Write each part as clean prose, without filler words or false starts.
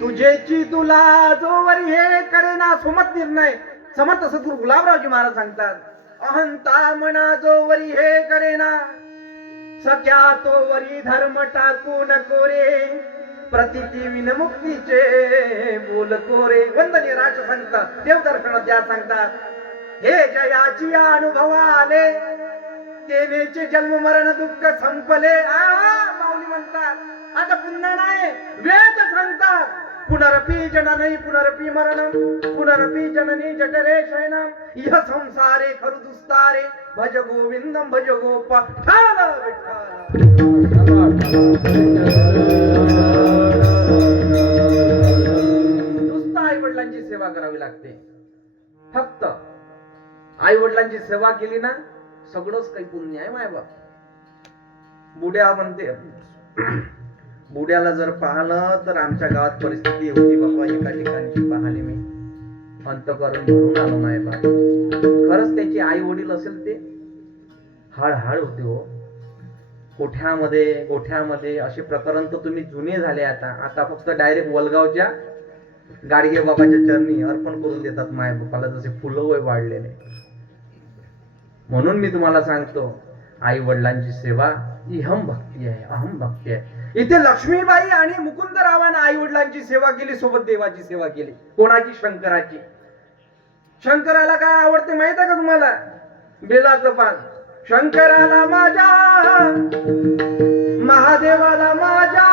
तुझेची तुला जोवर हे कडे ना सुमत निर्णय समर्थ सद्गुरु गुलाबरावजी महाराज सांगतात. अहंता मना जोवरी हे कडे ना सख्या तोवरी धर्म टाकू नको रे प्रतिती विनमुक्तीचे बोल कोरे. वंदनीय राज सांगतात देवदर्शन द्या सांगतात. हे जयाची अनुभव आले तेनेचे जन्म मरण दुःख संपले. माऊली म्हणतात आता पुन्हा नाही वेद सांगतात. पुनरपी जननी पुनरपी मरणम पुनरपी जननी जठरे शयनम इह संसारे खरु दुस्तारे भज गोविंदम भज गोपाल नुसतं आई वडिलांची सेवा करावी लागते. फक्त आई वडिलांची सेवा केली ना सगळंच काही पुण्य आहे. माय बाप बुड्या म्हणते बुड्याला जर पाहिलं तर आमच्या गावात परिस्थिती होती बाबा. एका ठिकाणी पाहिली मी अंतकरण भरून आलो. माय बाप खरंच त्याची आई वडील असेल ते हाड होते हो. गोठ्यामध्ये असे प्रकरण तर तुम्ही जुने झाले. आता फक्त डायरेक्ट वलगावच्या गाडगे बाबाच्या चरणी अर्पण करून देतात माय बापाला जसे फुलं वय वाढलेले. म्हणून मी तुम्हाला सांगतो आई वडिलांची सेवा इहम भक्ती आहे अहम भक्ती आहे. इथे लक्ष्मीबाई आणि मुकुंदरावांना आई वडिलांची सेवा केली सोबत देवाची सेवा केली. कोणाची? शंकराची. शंकराला काय आवडते माहित आहे का तुम्हाला? बेलाचं पान. शंकराला माझ्या महादेवाला माझ्या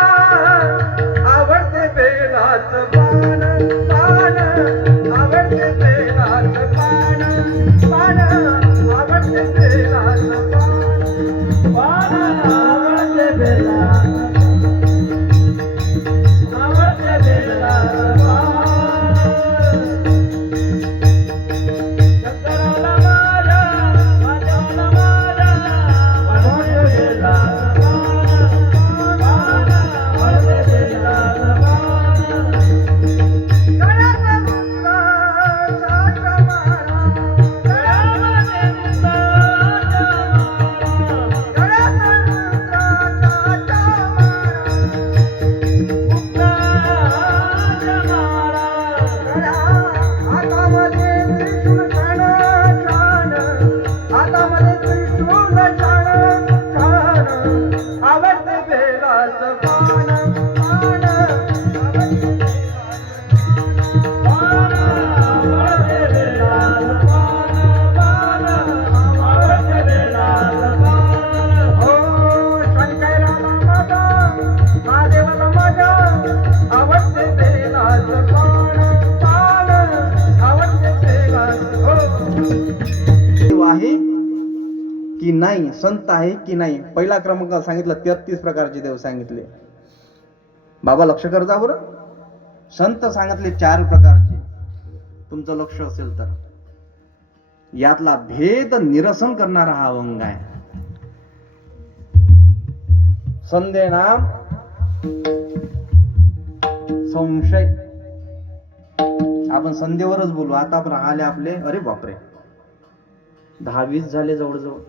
आवडते बेलाचं पान पान आवडते बेलाचं पान पान आवडते बेलाचं पान पान आवडते बेलाचं आवडते बेलाचं पान. शंकराला माझ्या महादेवाला माझ्या आवडते बेलाचं पान पान आवडते बेलाचं पान. आहे की नाही, संत आहे की नाही. पहिला क्रमांक सांगितलं 33 प्रकारचे देव सांगितले. बाबा लक्ष कर जा बरं. संत सांगितले 4 प्रकारचे. तुमचं लक्ष असेल तर यातला भेद निरसन करणारा हा अभंग आहे. संदेह नाम संशय. आपण संदेहवरच बोलू. आता आपण आले आपले अरे बापरे 10-20 झाले जवळजवळ.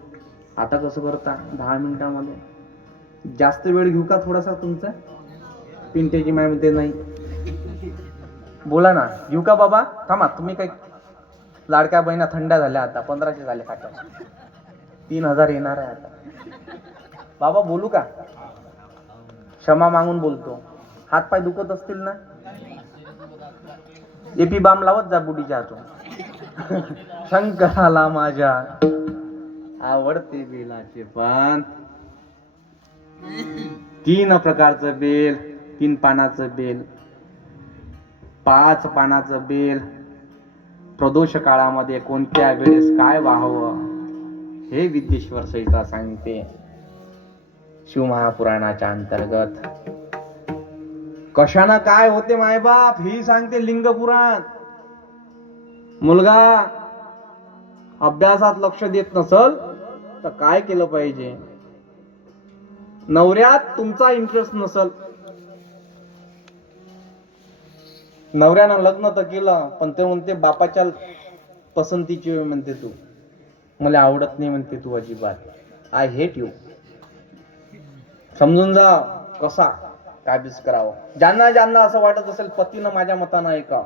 आता कसं करता 10 मिनिटांमध्ये जास्त वेळ घेऊ का थोडासा तुमचा? पिंटेची माय म्हणते नाही. बोला ना घेऊ का बाबा? थांबा तुम्ही काही लाडक्या बहिणा थंड्या झाल्या. आता 1500 झाले खात्यात. 3000 येणार आहे आता. बाबा बोलू का? क्षमा मागून बोलतो. हात पाय दुखत असतील ना? एपी बाम लावत जा बुडीच्या हातून. शंकराला माझ्या आवडते बेलाचे पान. 3 प्रकारचं बेल. 3 पानाचं बेल. 5 पानाचं बेल. प्रदोष काळामध्ये कोणत्या वेळेस काय वाहावं हे विद्येश्वर संहिता सांगते शिवमहापुराणाच्या अंतर्गत. कशानं काय होते मायबाप ही सांगते लिंग पुराण. मुलगा अभ्यासात लक्ष देत नसल तर काय केलं पाहिजे? नवऱ्यात तुमचा इंटरेस्ट नसल, नवऱ्यानं लग्न तर केलं पण ते म्हणते बापाच्या पसंतीची म्हणते तू, मला आवडत नाही म्हणते तू अजिबात, आय हेट यू. समजून जा कसा काबीज करावं. ज्यांना ज्यांना असं वाटत असेल पतीनं माझ्या मतानं ऐका,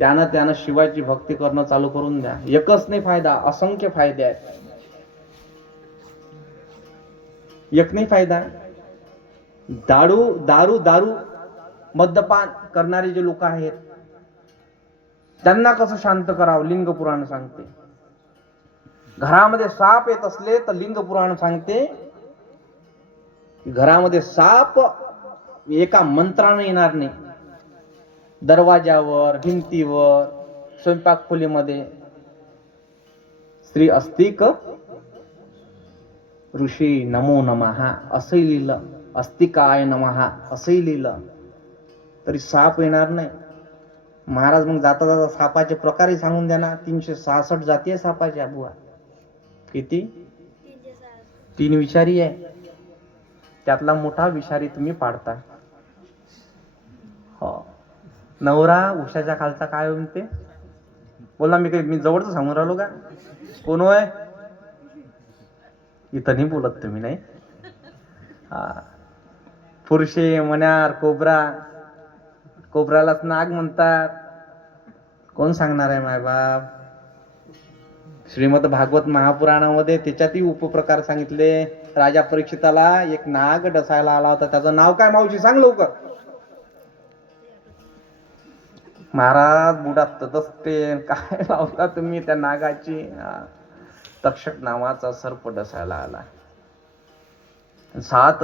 त्यानं शिवाची भक्ती करणं चालू करून द्या. एकच नाही फायदा, असंख्य फायदे आहेत. एक नाही फायदा. दारू मद्यपान करणारे जे लोक आहेत त्यांना कसं शांत करावं लिंग पुराण सांगते. घरामध्ये साप येत असले तर लिंग पुराण सांगते घरामध्ये साप एका मंत्राने येणार नाही. दरवाजावर, भिंतीवर, स्वयंपाक खोलीमध्ये श्री अस्तिक ऋषी नमो नमः असंही लिहिलं, अस्तिकाय नमः असंही लिहिलं तरी साप येणार नाही. महाराज मग जाता जाता सापाचे प्रकारही सांगून द्या ना. 366 जाती आहे सापाच्या बुवा. किती? 3 विषारी आहे. त्यातला मोठा विषारी तुम्ही पाडता. हो. नवरा उशाच्या खालचा काय म्हणते? बोला मी जवळच सांगून राहिलो का? कोण होय? इथं नाही बोलत तुम्ही नाही. पुरुषे मण्यार कोबरालाच नाग म्हणतात. कोण सांगणार आहे माय बाप? श्रीमद भागवत महापुराणामध्ये त्याच्यातही उपप्रकार सांगितले. राजा परीक्षिताला एक नाग डसायला आला होता. त्याचं नाव काय मावशी सांग लवकर. महाराज बुडात तदसते काय लावता तुम्ही त्या नागाची? तक्षक नावाचा सर्प डसायला आला. 7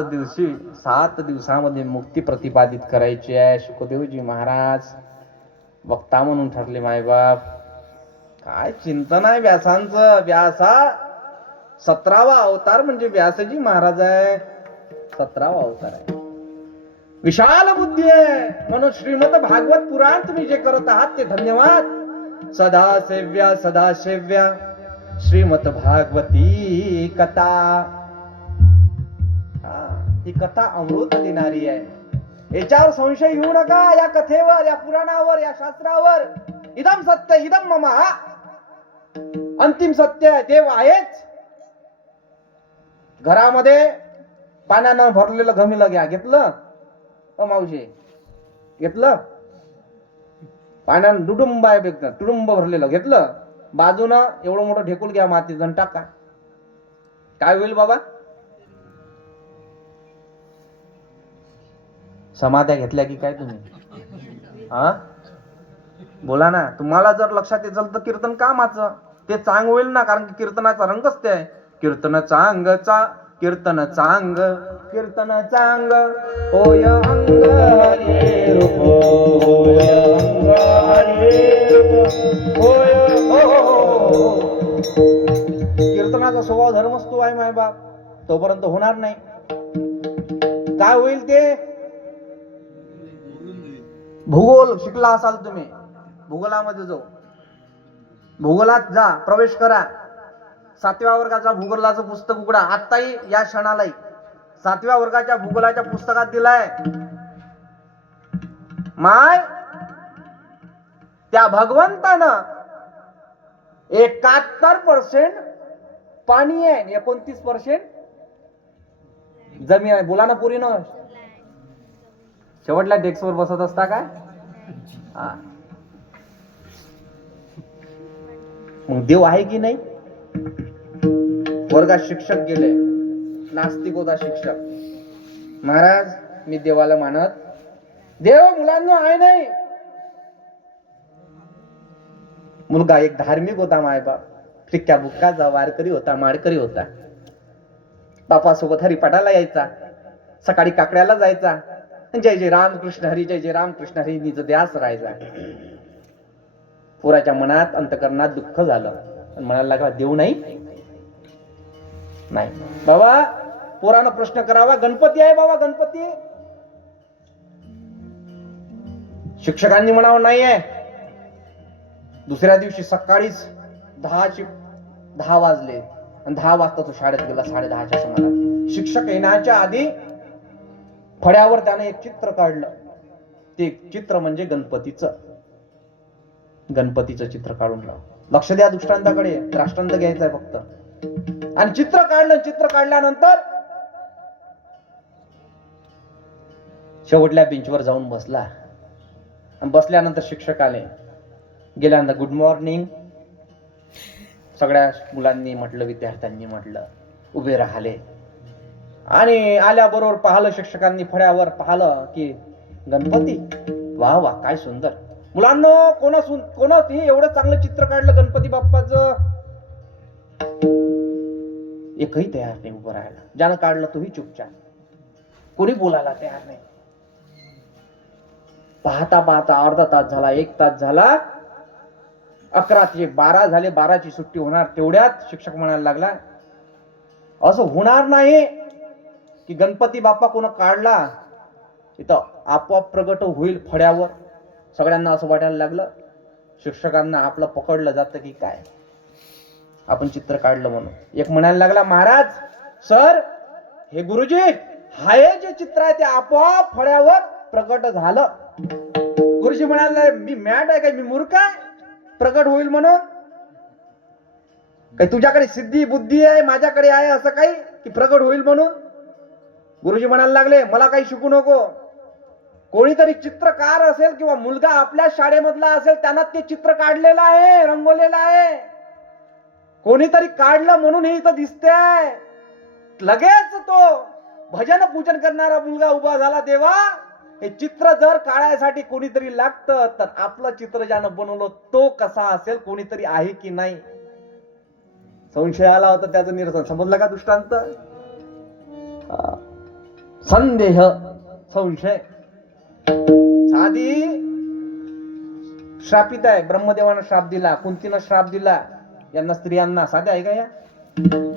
दिवसामध्ये मुक्ती प्रतिपादित करायची आहे. शुकदेवजी महाराज वक्ता म्हणून ठरले. मायबाप काय चिंतन आहे व्यासांचं. व्यासा 17वा अवतार म्हणजे व्यासजी महाराज आहे. 17वा अवतार आहे. विशाल बुद्धी आहे. म्हणून श्रीमद भागवत पुराण तुम्ही जे करत आहात ते धन्यवाद. सदा सेव्या श्रीमद भागवती कथा. ही कथा अमृत देणारी आहे. याच्यावर संशय येऊ नका. या कथेवर, या पुराणावर, या शास्त्रावर. इदम सत्य इदम मम. अंतिम सत्य देव आहेच. घरामध्ये पाण्यानं भरलेलं घमिलं घ्या. घेतलं मावशी? घेतलं? पाण्यानं डुडुंब आहे, तुडुंब भरलेलं घेतलं. बाजूनं एवढं मोठं ढेकूळ घ्या, मातीचं टाका. काय होईल बाबा? समाध्या घेतल्या की काय तुम्ही? बोला ना. तुम्हाला जर लक्षात येत तर कीर्तन कामाचं ते चांग होईल ना. कारण की कीर्तनाचा रंगच ते आहे. कीर्तन चांग होय अंग हरी रूप, होय अंग हरी रूप, होय कीर्तनाचा स्वभाव धर्मच तो आहे मायबाप. तोपर्यंत होणार नाही. काय होईल ते? भूगोल शिकला असाल तुम्ही. भूगोलामध्ये जाऊ, भूगोलात जा, प्रवेश करा. 7व्या वर्गाचा भूगोलाचं पुस्तक उघडा. आत्ताही या क्षणालाही 7व्या वर्गाच्या भूगोलाच्या पुस्तकात दिलाय माय त्या भगवंतानं 71% पाणी आहे, 29% जमीन आहे. बोला ना पुरी न. शेवटला डेस्कवर बसत असता काय? मग देव आहे की नाही? वर्गात शिक्षक गेले, नास्तिक होता शिक्षक. महाराज मी देवाला मानत. देव मुलांना आहे नाही. मुलगा एक धार्मिक होता मायबाप. फिक्क्या बुक्काचा वारकरी होता, माळकरी होता. बापासोबत हरिपाठाला यायचा. सकाळी काकड्याला जायचा. जय जय रामकृष्ण हरी, जय जय रामकृष्ण हरी निज ध्यास राहायचा. पोराच्या मनात अंतकरणात दुःख झालं. म्हणायला लागला देव नाही. बाबा पोरानं प्रश्न करावा. गणपती आहे बाबा, गणपती. शिक्षकांनी म्हणावं नाही आहे. दुसऱ्या दिवशी सकाळीच 10 वाजले आणि 10 वाजता तो शाळेत गेला. 10:30च्या सुमारास शिक्षक येण्याच्या आधी फळ्यावर त्याने एक चित्र काढलं. ते चित्र म्हणजे गणपतीचं चित्र काढून लाव. लक्ष द्या दृष्टांताकडे. दृष्टांत घ्यायचा आहे फक्त. आणि चित्र काढलं. चित्र काढल्यानंतर शेवटल्या बेंचवर जाऊन बसला आणि बसल्यानंतर शिक्षक आले. गेल्यानंतर गुड मॉर्निंग सगळ्या मुलांनी म्हटलं, विद्यार्थ्यांनी म्हटलं, उभे राहिले आणि आल्याबरोबर पाहिलं, शिक्षकांनी फळ्यावर पाहिलं की गणपती. वा वा, काय सुंदर. मुलांना कोणातही एवढं चांगलं चित्र काढलं गणपती बाप्पाचं. एकही तयार नाही उभं राहायला. ज्यानं काढलं तोही चुपचाप, कोणी बोलायला तयार नाही. पाहता पाहता अर्धा तास झाला, 1 तास झाला, 11 ते 12 झाले. 12ची सुट्टी होणार तेवढ्यात शिक्षक म्हणायला लागला, असं होणार नाही की गणपती बाप्पा कोण काढला इथं आपोआप प्रगट होईल फळ्यावर. सगळ्यांना असं वाटायला लागलं शिक्षकांना आपलं पकडलं जातं की काय, आपण चित्र काढलं म्हणून. एक म्हणायला लागला, महाराज सर, हे गुरुजी, हाय जे चित्र आहे ते आपोआप फळ्यावर प्रगट झालं. गुरुजी म्हणाले, मी मॅट आहे काय, मी मूर्ख आहे प्रगट होईल म्हणून? काही तुझ्याकडे सिद्धी बुद्धी आहे, माझ्याकडे आहे असं काही की प्रगट होईल म्हणून? गुरुजी म्हणायला लागले, मला काही शिकू नको. कोणीतरी चित्रकार असेल किंवा मुलगा आपल्या शाळेमधला असेल, त्यांना ते चित्र काढलेलं आहे, रंगवलेलं आहे. कोणीतरी काढलं म्हणून हे इथं दिसतंय. लगेच तो भजन पूजन करणारा मुलगा उभा झाला. देवा, हे चित्र जर काढायसाठी कोणीतरी लागतं, तर आपलं चित्र ज्यानं बनवलं तो कसा असेल, कोणीतरी आहे की नाही? संशय आला होता, त्याचं निरसन समजलं का दृष्टांत? संदेह, संशय. साधी श्रापित आहे. ब्रह्मदेवानं श्राप दिला, कुंतीनं श्राप दिला यांना, स्त्रियांना. साध्या आहे का या?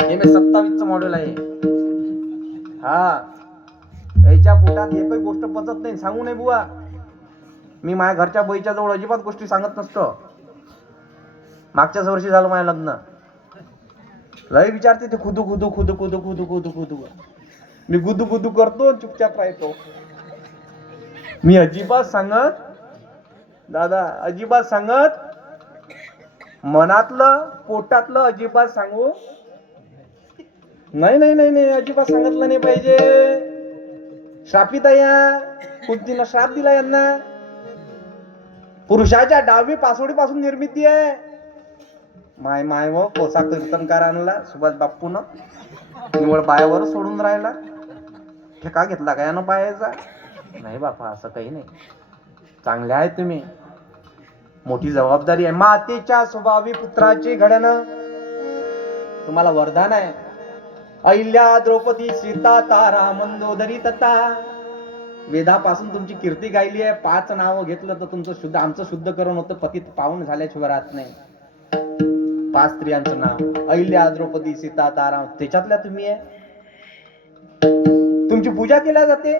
MA27 मॉडेल आहे. हा, याच्या पोटात एकही गोष्ट पचत नाही. सांगू नये बुवा, मी माझ्या घरच्या बाईच्या जवळ अजिबात गोष्टी सांगत नसतो. मागच्याच वर्षी झालं माझ्या लग्न. लय विचारते ते, खुदू खुदू खुदू खुदू खुदू खुदू खुदू. मी गुदू गुदू करतो, चुपचाप राहतो. मी अजिबात सांगत दादा, अजिबात सांगत, मनातलं पोटातलं अजिबात सांगू नाही नाही नाही नाही, अजिबात सांगितलं नाही पाहिजे. श्रापित आहे या. कुंतीनं श्राप दिला यांना. पुरुषाच्या डावी पासोडी पासून निर्मिती आहे. माय माय व कोसा कीर्तनकार आणला सुभाष बाप्पून, निवड बायावर सोडून राहिला. ठेका घेतला का यानं बायाचा? नाही बापा, असं काही नाही. चांगले आहे तुम्ही, मोठी जबाबदारी आहे. मातेच्या स्वभावी पुत्राची घडणं तुम्हाला वरदान आहे. अहिल्या, द्रौपदी, सीता, तारा, मंदोदरी, तथा वेदापासून तुमची कीर्ती गायली आहे. 5 नावं घेतलं तर तुमचं शुद्ध, आमचं शुद्धकरण होतं. पतित पावन झाल्याशिवाय राहत नाही. 5 स्त्रियांचं नाव, अहिल्या, द्रौपदी, सीता, तारा, त्याच्यातल्या तुम्ही आहे. तुमची पूजा केल्या जाते.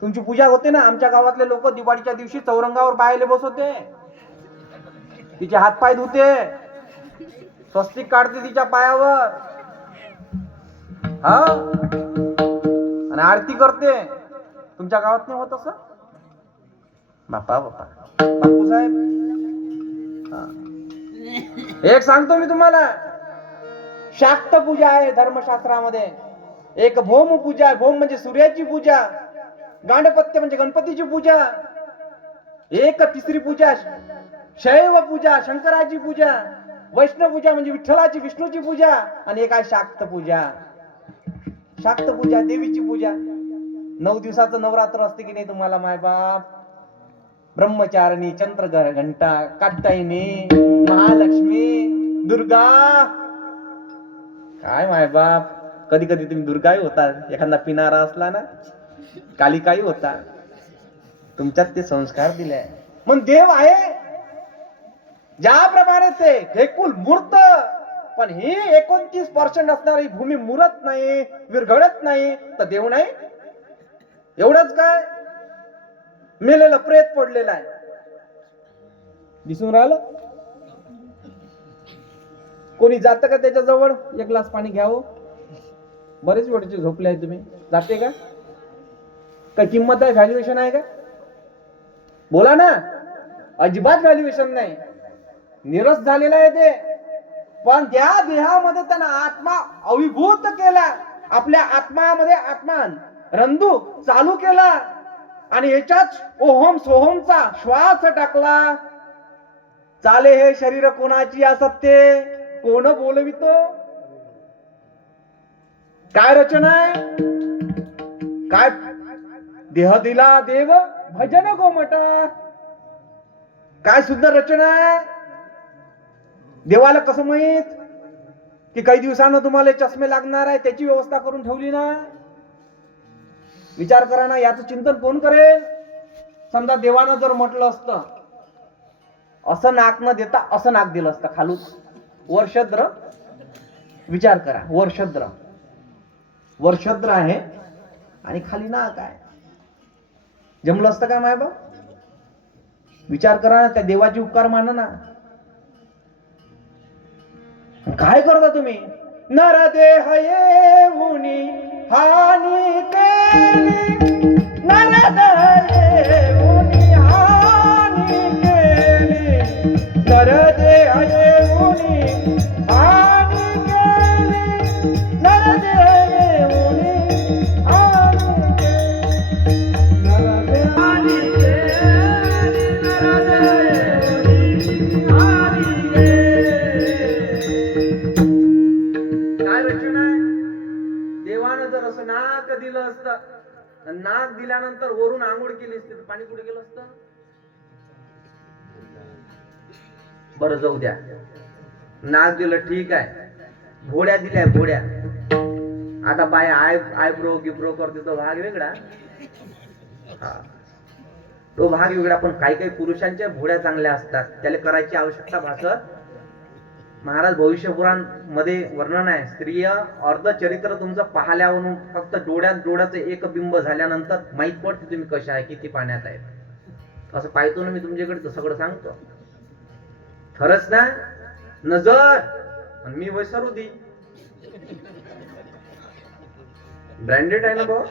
तुमची पूजा होते ना. आमच्या गावातले लोक दिवाळीच्या दिवशी चौरंगावर बायले बसवते, तिचे हातपाय धुते, स्वस्तिक काढते तिच्या पायावर, हा, आणि आरती करते. तुमच्या गावात नाही होत असं? बापा बापा, बापू साहेब, एक सांगतो मी तुम्हाला, शाक्त पूजा आहे धर्मशास्त्रामध्ये. एक भौम पूजा आहे. भौम म्हणजे सूर्याची पूजा. गांडपत्य म्हणजे गणपतीची पूजा. एक तिसरी पूजा शैव पूजा, शंकराची पूजा. वैष्णव पूजा म्हणजे विठ्ठलाची, विष्णूची पूजा. आणि एक आहे शाक्त पूजा. शाक्त पूजा देवीची पूजा. 9 दिवसाचं नवरात्र असते की नाही तुम्हाला मायबाप? ब्रह्मचारिणी, चंद्र घंटा, कात्यायनी, महालक्ष्मी, दुर्गा. काय मायबाप, कधी कधी तुम्ही दुर्गाही होता. एखादा पिणारा असला ना, कालिकाही होता. तुमच्यात ते संस्कार दिले. मग देव आहे ज्याप्रमाणे ते ढेकूल मूर्त, पण ही 29% असणारी भूमी मुरत नाही, विरघळत नाही, तर देव नाही. एवढंच काय, मेलेलं प्रेत पडलेलं आहे, दिसून राहिलं. कोणी जातं का त्याच्याजवळ? 1 ग्लास पाणी घ्यावं. बरेच वेळचे झोपले आहे तुम्ही, जाते का? काय किंमत आहे, व्हॅल्युएशन आहे का? बोला ना. अजिबात व्हॅल्युएशन नाही. निरस झालेला आहे ते. पण त्या देहामध्ये त्यांना आत्मा अविभूत केला. आपल्या आत्मामध्ये आत्मा रंदू चालू केला आणि याच्याच ओहम सोहमचा श्वास टाकला. चाले हे शरीर कोणाची असत्य, कोण बोलवितो. काय रचना आहे, काय देह दिला देव भजन गोमट. काय सुंदर रचना आहे. देवाला कसं माहित की काही दिवसानं तुम्हाला चष्मे लागणार आहे, त्याची व्यवस्था करून ठेवली ना. विचार करा ना, याचं चिंतन कोण करेल. समजा देवानं जर म्हटलं असतं असं नाक न देता असं नाक दिलं असतं खालून वर्षद्र. विचार करा, वर्षद्र वर्षद्र आहे आणि खाली नाक आहे. जमलं असतं का माय बाप. विचार करा ना, त्या देवाचे उपकार माना ना. काय करता तुम्ही. नर देह येऊनी हानी केली, नर देह येऊनी हानी केली, नर देह येऊनी हानी केली, नर देह येऊनी हानी केली, नर देह हानी केली, नर देह येऊनी हानी केली. काय रचना आहे. देवानं जर असं नाक दिलं असतं, नाक दिल्यानंतर वरून आंघोळ केली असती तर पाणी कुठे गेलं असतं. बरं जाऊ द्या, नाक दिलं ठीक आहे, भोड्या दिल्या भोड्या. आता बाय आयब्रो गिब्रो करते तो भाग वेगळा, तो भाग वेगळा. पण काही काही पुरुषांच्या भोड्या चांगल्या असतात, त्याला करायची आवश्यकता भासत. महाराज भविष्यपुराण मध्ये वर्णन आहे, स्त्रिय अर्ध चरित्र तुमचं पाहिल्यावरून फक्त डोळ्याचं एक बिंब झाल्यानंतर माहित पडते तुम्ही कशा आहे, किती पाण्यात आहे. असं पाहतो ना मी तुमच्याकडे, सगळं सांगतो. खरंच ना. नजर मी वैसरू दी ब्रँडेड आहे ना भाऊ.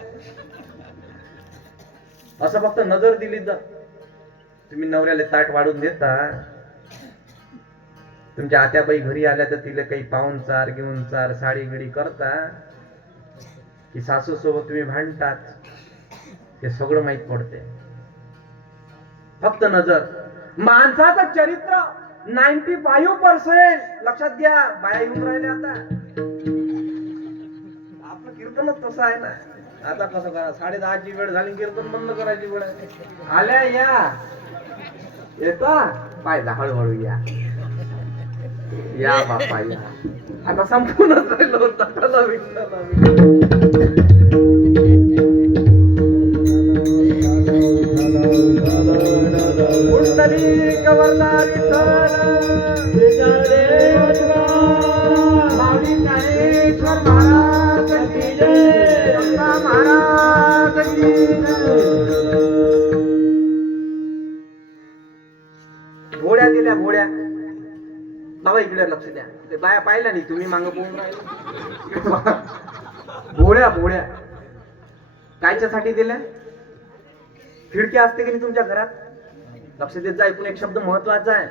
असं फक्त नजर दिली तर तुम्ही नवऱ्याला ताट वाढून देता. तुमच्या आत्याबाई घरी आल्या तर तिला काही पाहुणचार घेऊन चार साडी गिडी करता की सासू सोबत तुम्ही भांडतात, हे सगळं माहित पडते. फक्त नजर. माणसाचं चरित्र 95% लक्षात घ्या. बाया येऊन राहिले आता. आपलं कीर्तनच तसं आहे ना. आता कसं करा, 10:30ची वेळ झाली, कीर्तन बंद करायची वेळ आल्या. या येता पाहिजे, हळूहळू या या बापा या. आता संपूर्णच राहिलं होतं. कुंडली कवरला ज्ञानेश्वर महाराज की जय, महाराज की जय. घोड्या दिल्या घोड्या. बाबा इकडे लक्ष द्या. ते बाया पाहिल्या नाही, तुम्ही मागं पोहून राहिले. भोळ्या भोळ्या कायच्यासाठी दिल्या. खिडकी असते की नाही तुमच्या घरात, लक्ष देत जा. ऐकून एक शब्द महत्वाचा आहे.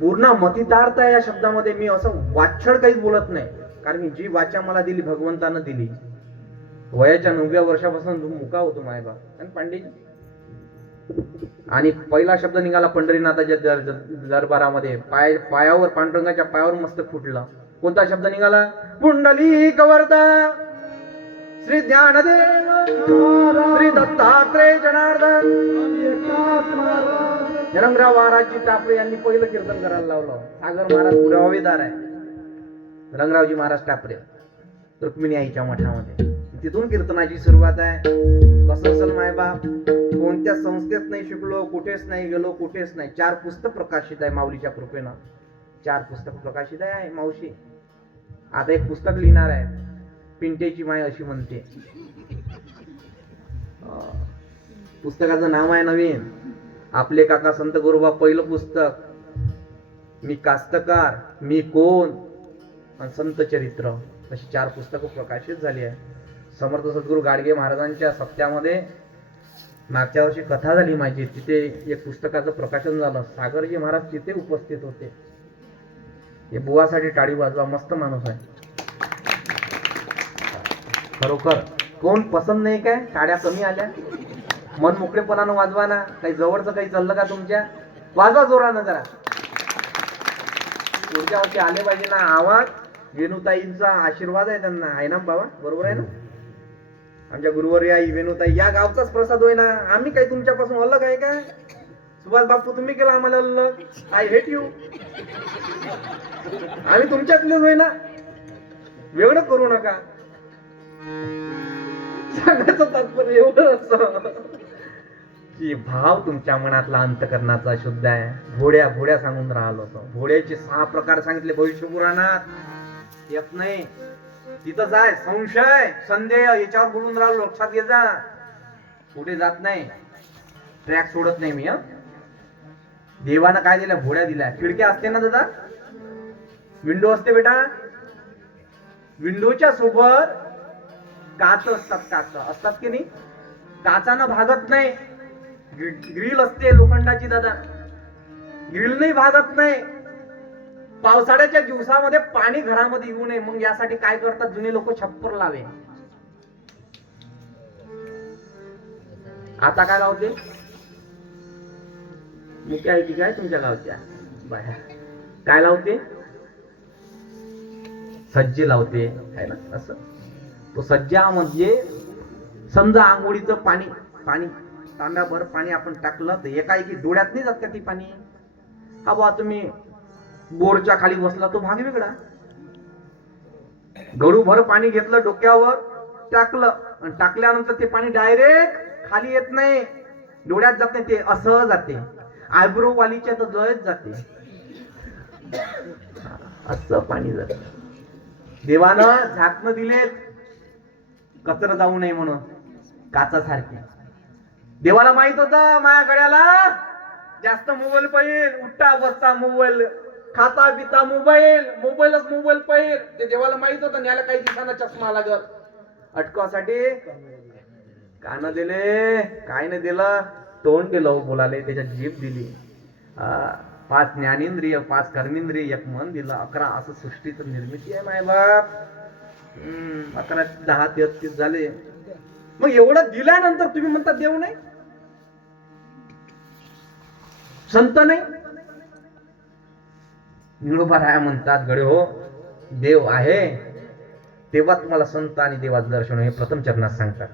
पूर्ण मतितार्थ आहे या शब्दामध्ये. मी असं वाच्छड काहीच बोलत नाही, कारण जी वाचा मला दिली भगवंतानं दिली. वयाच्या 9व्या वर्षापासून मुका होतो मायबाप आणि पांडेजी. आणि पहिला शब्द निघाला पंढरीनाथाच्या दरबारामध्ये. पायावर पांडुरंगाच्या पायावर मस्त फुटला. कोणता शब्द निघाला. पुंडलिक वरदा श्री ज्ञानदेव श्री दत्तात्रेय जनार्दन. जनमराव महाराजजी टापरे यांनी पहिलं कीर्तन करायला लावलं. सागर महाराज पुढे हवेदार आहे. रंगरावजी महाराज टापरे रुक्मिणी आईच्या मठामध्ये. तिथून कीर्तनाची सुरुवात आहे. कसं असेल मायबाप. कोणत्या संस्थेत नाही शिकलो, कुठेच नाही गेलो, कुठेच नाही. 4 पुस्तक प्रकाशित आहे माऊलीच्या कृपेनं. 4 पुस्तक प्रकाशित आहे मावशी. आता एक पुस्तक लिहिणार आहे, पिंटेची माय अशी म्हणते. पुस्तकाचं नाव आहे नवीन, आपले काका संत गुरुबा. पहिलं पुस्तक मी कास्तकार, मी कोण आणि संत चरित्र, अशी 4 पुस्तकं प्रकाशित झाली आहे. समर्थ सद्गुरू गाडगे महाराजांच्या सप्त्यामध्ये मागच्या वर्षी कथा झाली माझी. तिथे एक पुस्तकाचं प्रकाशन झालं. सागरजी महाराज तिथे उपस्थित होते. हे बुवासाठी टाळी वाजवा. मस्त माणूस आहे खरोखर. कोण पसंत नाही काय? टाळ्या कमी आल्या? मन मोकळेपणानं वाजवा ना. काही जवळचं काही चाललं का तुमच्या? वाजवा जोरानं जरा. पुढच्या वर्षी आले पाहिजे ना आवाज. वेणुताईंचा आशीर्वाद आहे त्यांना, आहे ना बाबा? बरोबर आहे ना? आमच्या गुरुवर आई वेणुताई या गावचाच प्रसाद होय ना. आम्ही काही तुमच्यापासून अलग आहे काय? सुभाष बापू तुम्ही केला आम्हाला अलग. I hate you. आम्ही तुमच्यातलेच होय ना. वेगळं करू नका. सांगायचं तात्पर्य एवढं की भाव तुमच्या मनातला अंतकरणाचा शुद्ध आहे. भोड्या भोड्या सांगून राहिलो होतो. भोड्याचे 6 प्रकार सांगितले भविष्य पुराणात. येत नाही तिथंच आहे. संशय संदेह याच्यावर बोलून राहिलो. लक्षात घे जा. पुढे जात नाही. ट्रॅक सोडत नाही मी. देवानं काय दिल्या? भोड्या दिल्या. खिडक्या असते ना दादा? विंडो असते बेटा. विंडोच्या सोबत काच असतात. काच असतात की नाही? काचानं भागत नाही. ग्रिल असते लोखंडाची दादा. ग्रिल नाही भागत नाही. पावसाळ्याच्या दिवसामध्ये पाणी घरामध्ये येऊ नये मग यासाठी काय करतात जुने लोक? छप्पर लावे. आता काय लावते? मुख्य आहे की काय तुमच्या गावच्या बाया? काय लावते? सज्जे लावते, है ना? असं तो सज्जा म्हणजे समजा आंघोळीचं पाणी तांब्याभर पाणी आपण टाकलं तर एकाएकी डोळ्यात नाही जात का ती पाणी? हा बा तुम्ही बोरच्या खाली बसला तो भाग वेगळा. गडूभर पाणी घेतलं डोक्यावर टाकलं आणि टाकल्यानंतर ते पाणी डायरेक्ट खाली येत नाही, डोळ्यात जात नाही. ते असं जाते. आयब्रो वालीच्या तर जळत जाते. असं पाणी जात. देवानं झाकणं दिलेत कचरा जाऊ नये म्हणून काचासारखे. देवाला माहित होतं माझ्या गड्याला जास्त मोबाईल पाहिजे. उठता बसता मोबाईल, खाता पिता मोबाईल, मोबाईल पाहिजे. ते देवाला माहित होतं. न्याला काही दिवसांना चष्मा लागल. अटकासाठी कान दिले, काय नाही दिलं. तोंड दिलं बोलाले, त्याच्यात जीभ दिली. 5 ज्ञानेंद्रिय, 5 कर्मेंद्रिय, 1 मन दिलं. 11 असं सृष्टीचं निर्मिती आहे माय बाप. 11 10 33 झाले. मग एवढं दिल्यानंतर तुम्ही म्हणता देव नाही, संत नाही? निळोबा राया म्हणतात गडे हो देव आहे तेव्हा तुम्हाला संत आणि देवाचं दर्शन हे प्रथम चरणात सांगतात.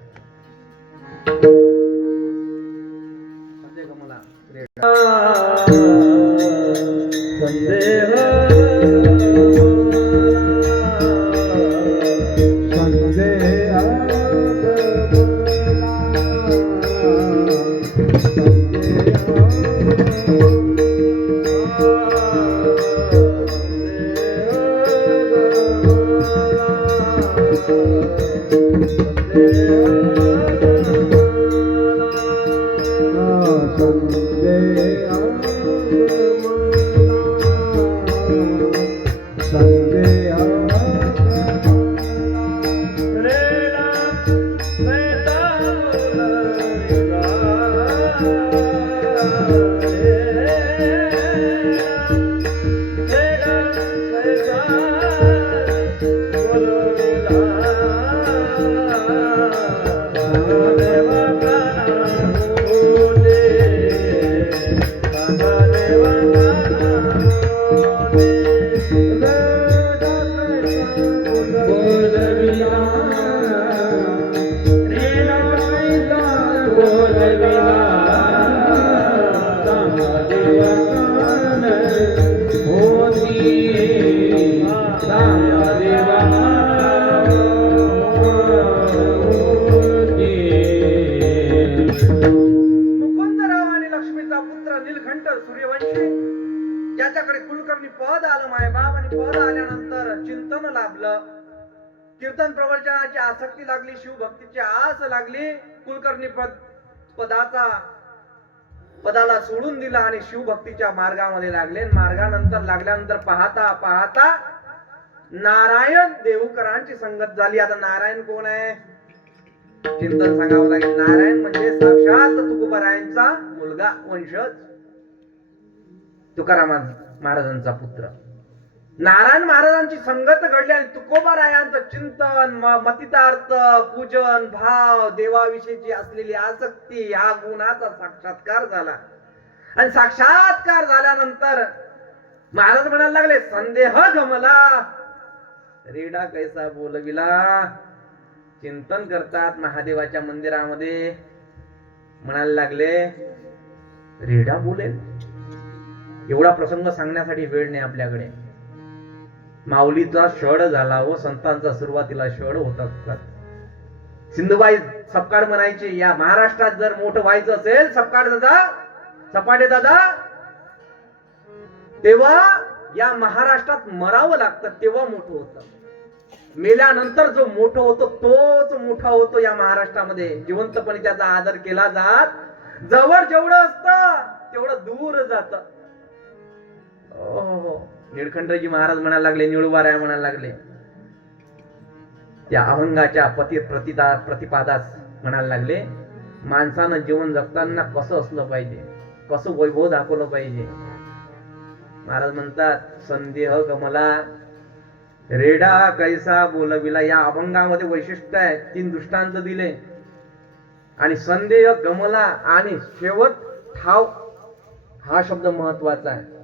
ज्याच्याकडे कुलकर्णी पद आलं मायबाप आणि पद आल्यानंतर चिंतन लाभलं, कीर्तन प्रवचनाची आसक्ती लागली, शिवभक्तीची आस लागली. कुलकर्णी पदाला सोडून दिला आणि शिवभक्तीच्या मार्गामध्ये लागले. मार्गानंतर लागल्यानंतर पाहता पाहता नारायण देवकरांची संगत झाली. आता नारायण कोण आहे? चिंतन सांगावं लागेल. नारायण म्हणजे साक्षात तुकोबारायांचा मुलगा, वंशज, तुकाराम महाराजांचा पुत्र. नारायण महाराजांची संगत घडली आणि तुकोबारायांचं चिंतन, मतितार्थ, पूजन, भाव, देवाविषयीची असलेली आसक्ती, हा गुणाचा साक्षात्कार झाला. आणि साक्षात्कार झाल्यानंतर महाराज म्हणायला लागले, संदेह गमला रेडा कैसा बोलविला. चिंतन करतात महादेवाच्या मंदिरामध्ये, म्हणायला लागले रेडा बोलेल. एवढा प्रसंग सांगण्यासाठी वेळ नाही आपल्याकडे. माऊलीचा छळ झाला व संतांचा सुरुवातीला छळ होत असतात. सिंधुबाई सपकाळ म्हणायचे, या महाराष्ट्रात जर मोठं व्हायचं असेल सपकाळ दादा, सपाटे दादा, तेव्हा या महाराष्ट्रात मरावं लागतं, तेव्हा मोठं होतं. मेल्यानंतर जो मोठं होतो तोच मोठा होतो. या महाराष्ट्रामध्ये जिवंतपणे त्याचा आदर केला जात, जवळ जेवढं असतं तेवढं दूर जात. निळकंठजी महाराज म्हणायला लागले, निळूबाराय म्हणायला लागले, त्या अहंगाच्या प्रतिपादास म्हणायला लागले, माणसानं जीवन जगताना कसं असलं पाहिजे, कसं वैभव दाखवलं पाहिजे. महाराज म्हणतात, संदेह गमला रेडा कैसा बोलविला. या अभंगामध्ये वैशिष्ट्य आहे, 3 दृष्टांत दिले. आणि संदेह गमला आणि शेवट ठाव, हा शब्द महत्वाचा आहे.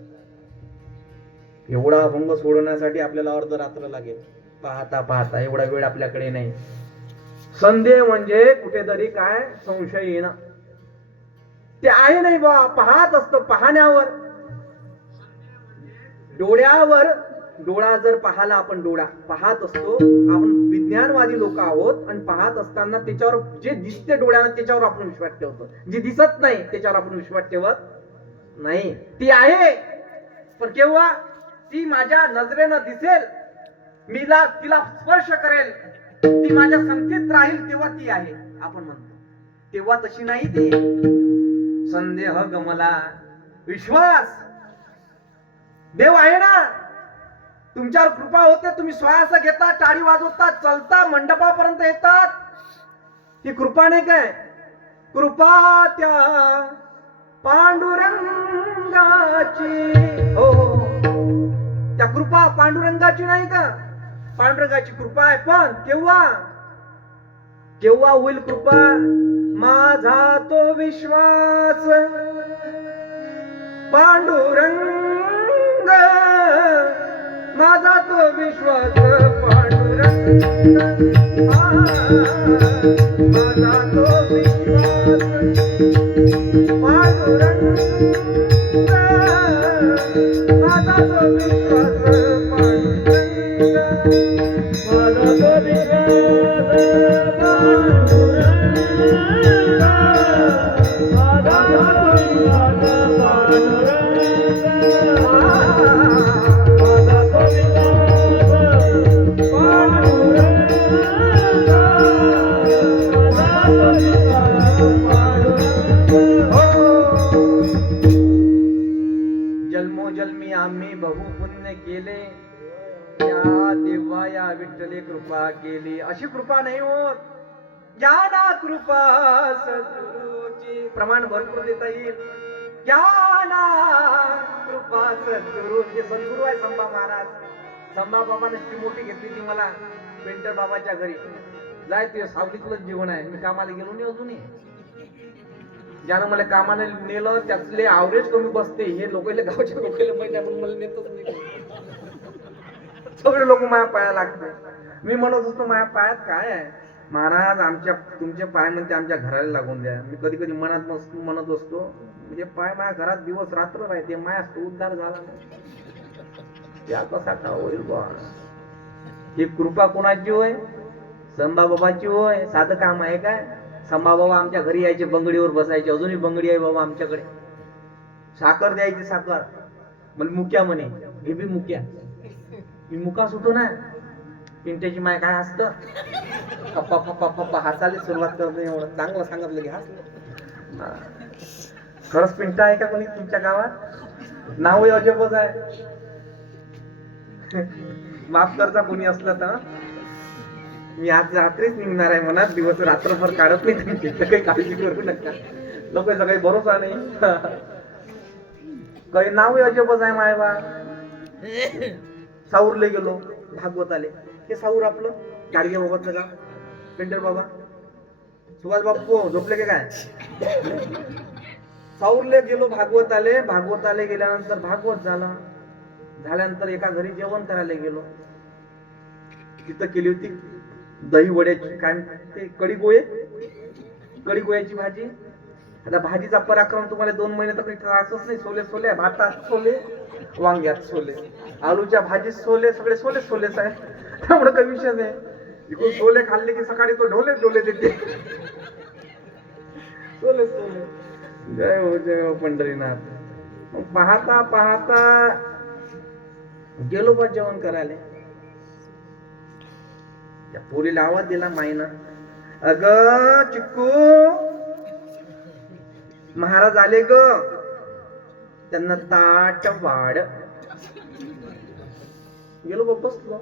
एवढा अभंग सोडवण्यासाठी आपल्याला अर्ध रात्र लागेल. पाहता पाहता एवढा वेळ आपल्याकडे नाही. संदेह म्हणजे कुठेतरी काय संशय येणं, ते आहे नाही बा, पाहत असतो. पाहण्यावर, डोळ्यावर डोळा जर पाहाला, आपण डोळा पाहत असतो. आपण विज्ञानवादी लोक आहोत आणि पाहत असताना त्याच्यावर जे दिसते डोळ्यानं त्याच्यावर आपण विश्वास ठेवतो. जे दिसत नाही त्याच्यावर आपण विश्वास ठेवत नाही. ती आहे, पण केव्हा ती माझ्या नजरेनं दिसेल, मीला तिला स्पर्श करेल, ती माझ्या संकेत राहील, तेव्हा ती आहे आपण म्हणतो. तेव्हा तशी नाही ती. संदेह गमला, विश्वास. देव आहे ना, तुमच्यावर कृपा होते. तुम्ही श्वास घेता, टाळी वाजवता, चलता, मंडपापर्यंत येतात. ही कृपा नाही काय? कृपा त्या पांडुरंगाची. हो, त्या कृपा पांडुरंगाची नाही का? पांडुरंगाची कृपा आहे. पण केव्हा केव्हा होईल कृपा? माझा तो विश्वास पांडुरंग, माझा तो विश्वास पांडुरंग, माझा तो विश्वास पांडुरंग, माझा तो विश्वास पांडुरंग, माझा तो विश्वास जन्मोजन्मी आम्ही बहु पुण्य केले, या देवा या विठ्ठले कृपा केली. अशी कृपा नाही होत. या ना कृपा सद्गुरूची. प्रमाण भरपूर देता येईल. या ना कृपा सद्गुरूची. सद्गुरू आहे संभा महाराज. संभा बाबाने चिमोटी घेतली ती मला पेंटर बाबाच्या घरी. जाय ते सावलीतलंच जीवन आहे. मी कामाला गेलो नाही अजूनही. ज्यानं मला कामाने नेलं त्यातले आवरेज कमी बसते. हे लोकांना, गावच्या लोकांना माहिती आहे, पण मला नेतच नाही. सगळे लोक माझ्या पाया लागते. मी म्हणत असतो माझ्या पायात काय आहे महाराज? आमच्या तुमचे पाय म्हणते आमच्या घराला लागून द्या. मी कधी कधी म्हणत असतो, म्हणजे पाय माझ्या घरात दिवस रात्र राहते, माया उद्धार झाला नाही, त्या कसा का होईल बा? ही कृपा कोणाची होय? संभा बाबाची होय. साधं काम आहे काय? संभा बाबा आमच्या घरी यायचे, बंगडीवर बसायचे. अजूनही बंगडी आहे बाबा आमच्याकडे. साखर द्यायची, साखर मला मुक्या म्हणे, हे बी मुक्या. मी मुका सुटो ना. पिंट्याची माय काय असतं, पप्पा पप्पा पप्पा हसायला सुरुवात करतो. एवढं चांगलं सांगितलं की हसलं. खरंच पिंटा आहे का कोणी तुमच्या गावात? नाव अजबच आहे. माफ करता कोणी असलं तर. मी आज रात्रीच निघणार आहे म्हणा. दिवस रात्रभर काढत नाही. काही काळजी करू नका. लोकांचा काही भरोसा नाही. काही नाव अजबच आहे माय बा. साऊरले गेलो भागवत आले. हे साऊर आपलं गाडगे बाबाचं गाव, पेंटर बाबा सुभाष बापू झोपले की काय. साऊरले गेलो भागवत आले गेल्यानंतर भागवत झाल्यानंतर एका घरी जेवण करायला गेलो. तिथं केली होती दही वड्याची काय ते कढी गोळ्याची भाजी. आता भाजीचा पराक्रम तुम्हाला 2 महिने तर काही त्रासच नाही. सोले भातात सोले, वांग्यात सोले, आलूच्या भाजीत सोले, सगळे सोलेच आहे. त्यामुळे काही विषय नाही. इकडून सोले खाल्ले की सकाळी तो ढोले देते. सोले जय हो पंढरीनाथ. मग पाहता गेलो बा जेवण करायला. त्या पोरीला आवाज दिला माईनं, अग चिक्कू महाराज आले ग, त्यांना ताट वाढ. गेलो बाप्पा बसलो.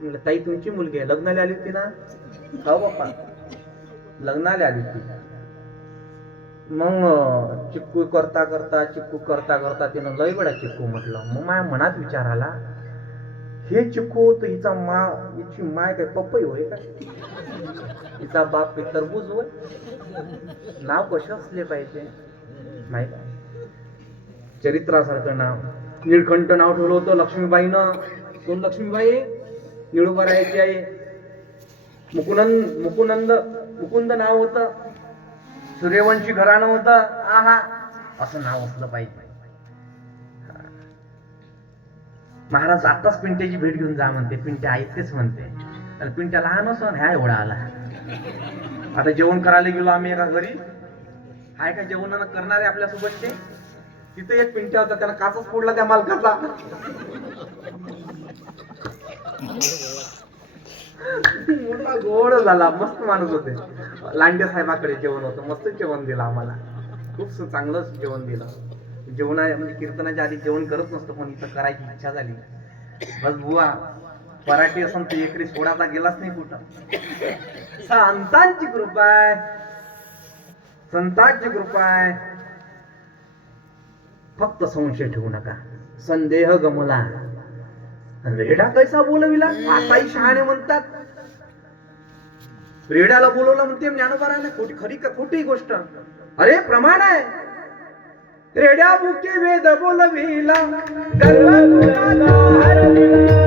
म्हणलं ताई तुमची मुलगी आहे, लग्नाला आली होती ना. हो बाप्पा लग्नाला आली होती. मग चिक्कू करता तिनं लय वेळा चिक्कू म्हटलं. मग माझ्या मनात विचार आला, हे चिक्कू तर हिची माय काय पपई होय का, हिचा बाप काही तरबूज होय. नाव कसे असले पाहिजे नाही का, चरित्रासारखं नाव. निळकंठ नाव ठेवलं होतं लक्ष्मीबाईनं. कोण लक्ष्मीबाई? निळूबारायची आई. मुकुंद नाव होतं. सूर्यवंशी घराणं होतं. आहा असं नाव असलं पाहिजे. महाराज आताच पिंट्याची भेट घेऊन जा म्हणते. पिंट्या ऐकतेच म्हणते. आणि पिंट्या लहान असं ह्या एवढा आला. आता जेवण करायला गेलो आम्ही एका घरी. हाय का जेवण करणारे आपल्या सोबतचे. तिथे एक पिंट्या होता, त्याला काचाच फोडला त्या मालकाचा. मोठा गोड झाला. मस्त माणूस होते. लांडे साहेबाकडे जेवण होतं. मस्त जेवण दिलं आम्हाला. खूप चांगलं जेवण दिलं. म्हणजे कीर्तनाच्या आधी जेवण करत नसतो, पण इथं करायची इच्छा झाली. बस बुवा पराठी असं तर एकरी सोडाचा गेलाच नाही कुठं. संतांची कृपा आहे. फक्त संशय ठेवू नका. संदेह गमला रेडा कैसा बोलविला. आताही शहाणे म्हणतात रेड्याला बोलवलं म्हणते ज्ञानोबाराने. खरी का खोटी गोष्ट. अरे प्रमाण आहे. रेड्या मुके वेद बोलविला, गर्व गुणाला हरविला.